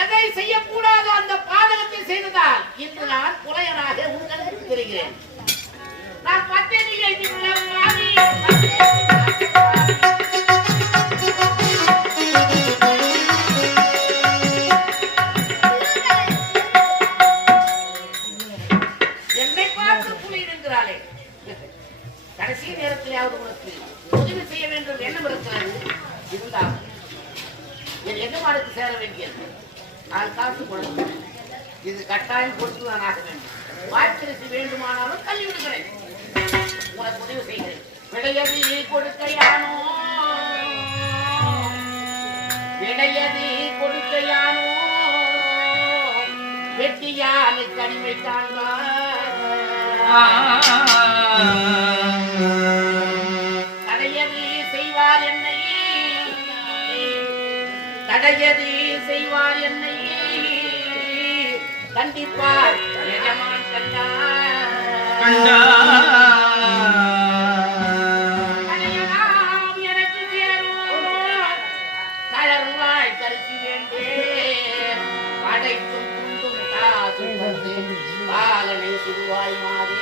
எதை செய்யக்கூடாது அந்த பாதகத்தை செய்ததால் இன்று நான் புலையனாக உங்களுக்கு தெரிகிறேன். நான் பத்து என்னை பார்த்து புலி நிற்கிறாளே கடைசி நேரத்திலாவது உனக்கு உதவி செய்ய வேண்டும் என்ன இருக்கிறது இருந்தாலும் என் எஜமானுக்கு சேர வேண்டியது? நான் காசு கொடுக்கிறேன் இது கட்டாயம் கொடுத்து நான் ஆக வேண்டும். வாய்க்கரிசி வேண்டுமானாலும் தள்ளி உனக்கு உதவி செய்கிறேன். விடையதி கொடுக்கையானோ? விடையதி கொடுக்கையானோ? வெட்டியானுக்கு அடிமை தடையது செய்வார் என்னை. தடையது செய்வார் என்னை. கண்டிப்பார் எஜமான் கண்டார். தடையலாம் எனக்கு வேணும் தளர்வாய் கருத்து வேண்டேன். பாலனை சிறுவாய் மாதே